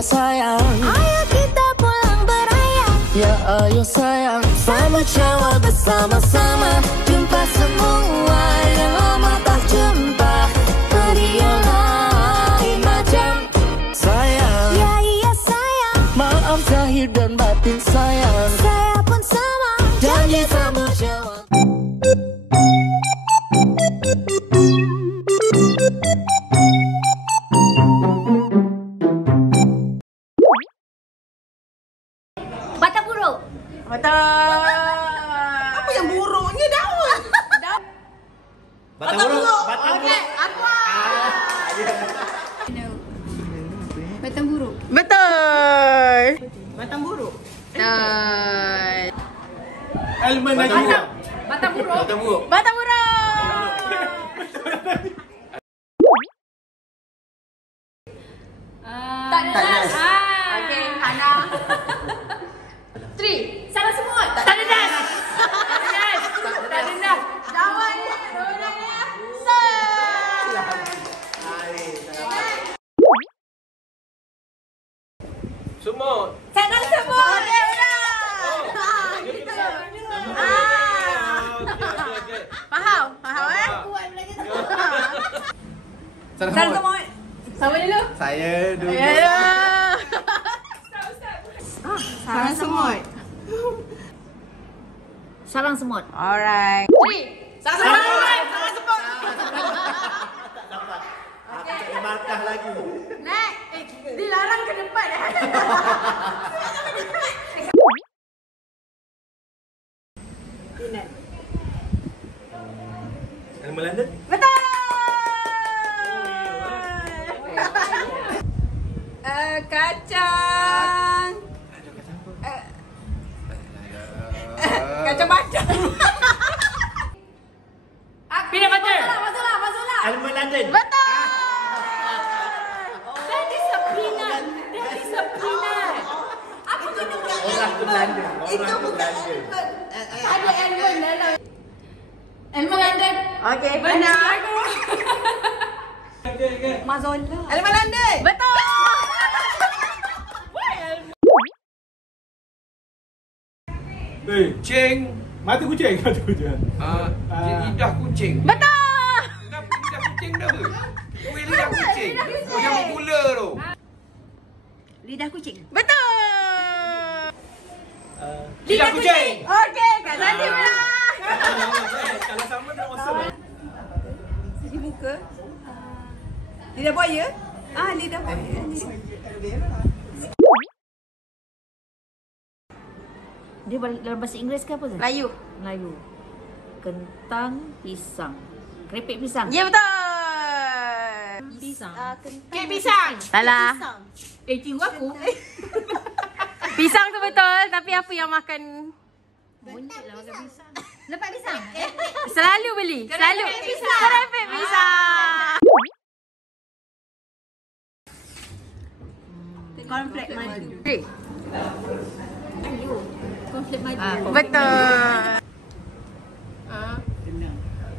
ya sayang. Ayo kita pulang beraya. Ya ayo sayang, sama cawa bersama-sama. Jumpa semua yang lama tak jumpa. Dia lain macam sayang. Ya iya sayang. Maaf zahir dan batin sayang. Saya pun sama. Janji sama cawa. Batang buruk. Batang. Apa yang buruknya daun? Batang buruk. Batang buruk. Aqua. Batang buruk. Betul. Batang buruk. Betul. Elemen lagi. Batang buruk. Batang buruk. Batang buruk. Tak ada das. Okey, Hana. 3. Salah semut. Tak ada das. Tak ada das. Jawab dia. Orangnya. Semut. Salah semut. Okey, udah. Gitu. Faham? Faham Salah semut. Sama dulu. Saya dulu. Ya. Sarang semut. Sarang semut. Alright. 3. Sarang semut. Sarang semut. Okay. Markah lagi. Next. Dilarang ke depan. Elemen London. Betul. Kacang. Kacang badang. Peanut butter. Masuklah. Elemen London. Betul. That is a peanut. Apa tu bukan? Orang tu London. Itu bukan elemen. Ada elemen dalam. Elemen London. Okey, benar. Mazola. Elemen London. Betul. Kucing. Mata kucing. Lidah kucing. Betul. Kenapa lidah kucing dah apa? Kuih lidah kucing. Oh, yang bergula tu. Lidah kucing. Betul. Lidah kucing. Okey, Kak Zati pula. Kalau sama dah awesome. Di muka. Lidah buaya? Lidah buaya. Dia dalam bahasa Inggeris ke apa tu? Melayu. Melayu. Kentang pisang. Keripik pisang. Ya, betul. Pisang. Kek pisang. Salah. Cikgu aku. Pisang tu betul, tapi apa yang makan? Monyet lah makan pisang. Lepas pisang. Selalu beli. Selalu. Keripik pisang. Cornflake madu. Cornflake madu. Betul.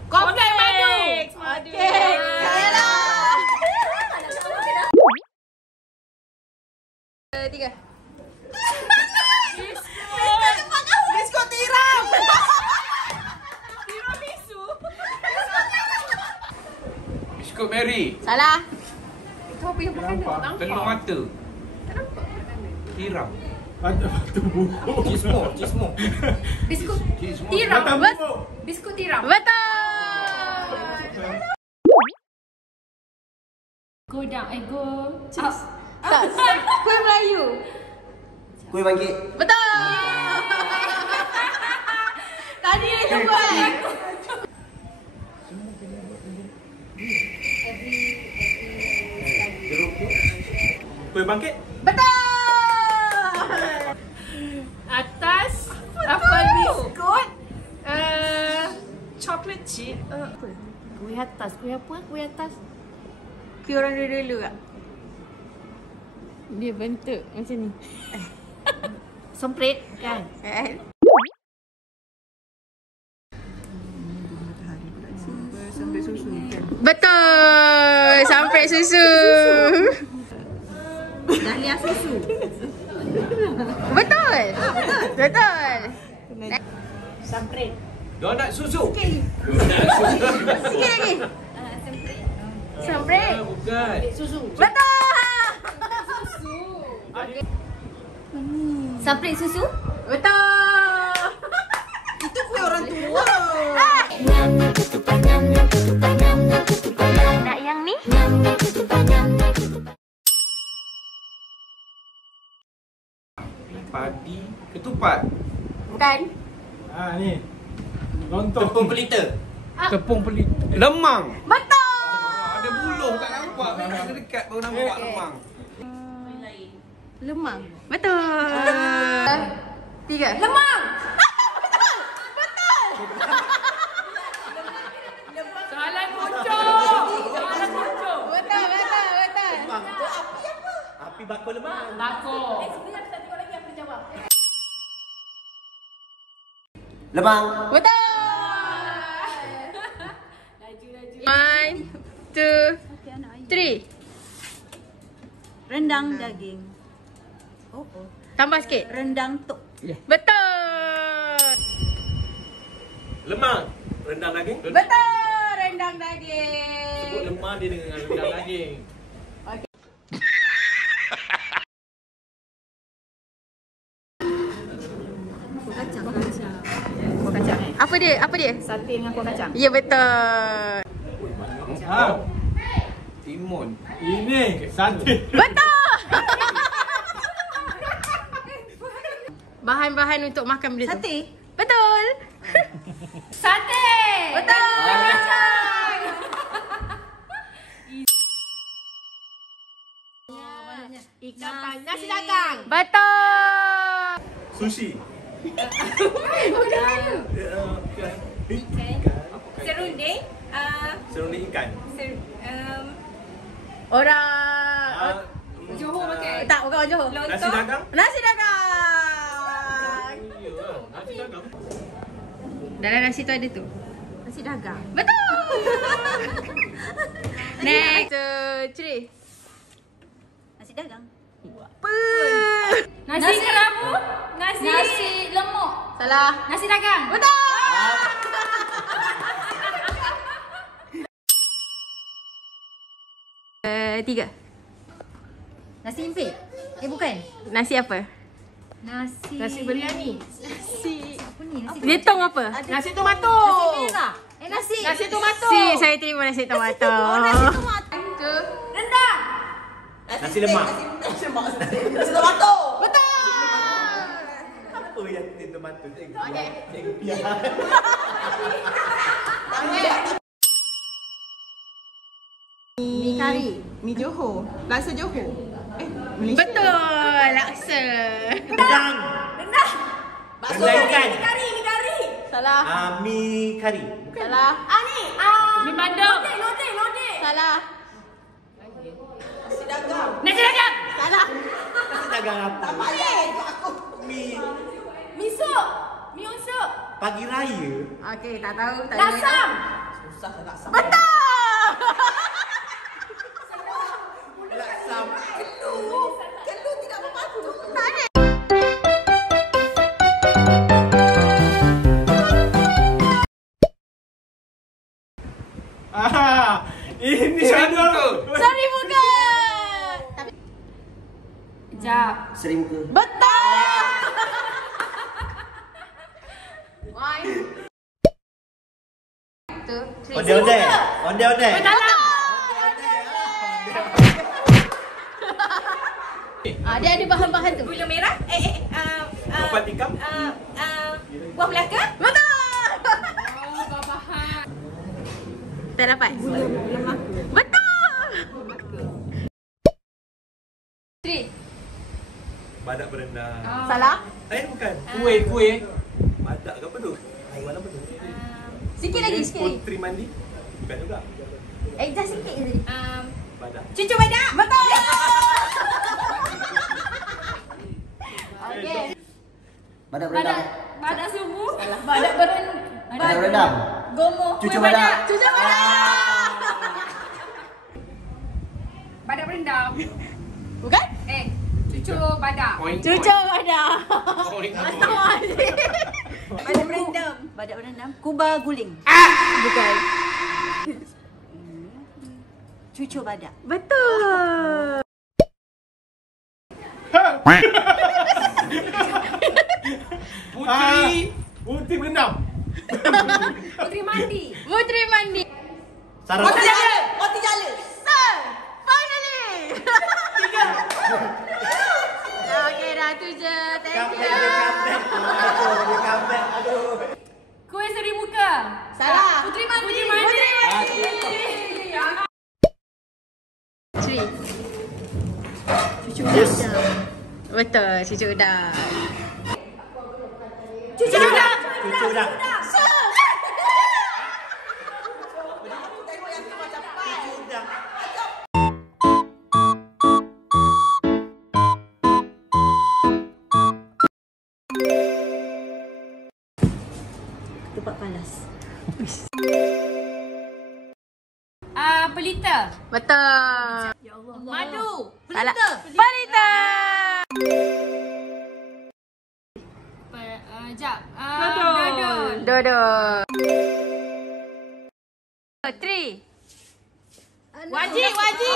Cornflake madu. Okey. Salah. 3. Biskut tiram. Tiramisu. Biskut Mary. Salah. Telur mata. Tiram. Mata buruk. Cismo. Biskut Cismo. tiram. Mata buruk. Biskut tiram. Betul. Go down. Go. Tak. Kuih Melayu. Kuih bangkit. Betul. Tadi itu buat. Kuih bangkit. Betul. Atas apa biskut? Chocolate chip. Kuih atas. Kuih apa? Kuih atas. Kuih orang dulu kak. Dia bentuk macam ni. Semprit kan? Sampai susu kan? Betul. Sampai susu. Dahlia yang susu. Betul. Betul. Samprit. Donat susu. Sikit lagi. Samprit. Bukan. Betul. Samprit susu. Betul. Itu kue orang tua. Nak yang ni? Padi ketupat. Bukan. Ni. Lontong. Tepung pelita. Tepung pelita. Lemang. Betul. Ada buluh tak nampak. Ada dekat baru nampak lemang. Lemang. Betul. 3. Lemang. Soalan bocor. Soalan bocor. Betul. Api bakar lemang. Bakor. Lemang. Betul. 1, 2, 3. Rendang daging. Tambah sikit. Rendang tok. Betul. Lemang. Rendang daging. Betul. Rendang daging. Sebut lemang dia dengan rendang daging. Kuah kacang Apa dia? Sate dengan kuah kacang. Ya, betul. Timun. Ini sate. Betul. Bahan-bahan untuk makan benda tu. Sate. Betul. Sate. Betul. Ikan pandan. Nasi dagang. Betul. Sushi. Serunding. Serunding ikan. Orang Johor pakai. tak, bukan orang Johor. Nasi dagang. Nasi dagang. Nasi dagang. Dalam nasi tu ada tu. Nasi dagang. Betul. Next. 2, 3. Nasi dagang. Nasi kerabu. Nasi lemak. Salah. Nasi dagang. Betul. 3. Nasi impit. Bukan. Nasi apa? Nasi biryani. apa ni? Nasi Dia tong apa? Nasi tomato. merah. Nasi tomato. Saya terima nasi tomato. nasi tomato. Rendang. Nasi lemak. Apa yang tomato? Mi kari. Mi Johor. Laksa Johor. Malaysia. Betul. Laksa. Rendang. Rendang ikan. Mi kari. Salah. Mi kari. Salah. Mi bandung. Salah. Nasi dagang. Salah. Nasi dagang apa? Mi Mi sup. Mi unsuk. pagi raya. Okey, tak tahu. Tak Lasam. Betul. Laksam. Ini Sari muka. Sorry, bukan. Sekejap. Seri muka. Betul. 1, 2, 3. Ondel-ondel. Ondel-ondel. Dalam. Dia ada bahan-bahan tu. Gula merah. Upat tikam. Buah Melaka. Betul. Bahan. Tak dapat. Betul. 3. Badak berendang. Salah. Bukan. Kuih. Badak ke apa tu? Haiwan apa tu? Sikit lagi. Putri mandi. Bukan juga. Dah sikit je tadi. Badak. Cucu badak. Betul. Okey. Badak berendang. Badak subuh. Badak Badak berendang. Gomo. Cucu badak. Cucu badak. Badak berendam. Bukan? Cucuk badak. Cucuk ada. Badak berendam. Badak berendam. Kuba guling. Bukan. Cucuk badak. Betul. Putri berendam. Putri mandi. Putri mandi. Sarah. Roti jala. Roti jala. Sir. Finally. 3. Okey dah tu je. Thank you. Kuih seri muka. Salah. Putri mandi. Curi. Cucuk udang. Betul, cucuk udang. Cucu dah. Ketupat panas. Pelita. Betul. Madu. Salah. Pelita. Dodol. Dodol. 3. Wajib. Wajib.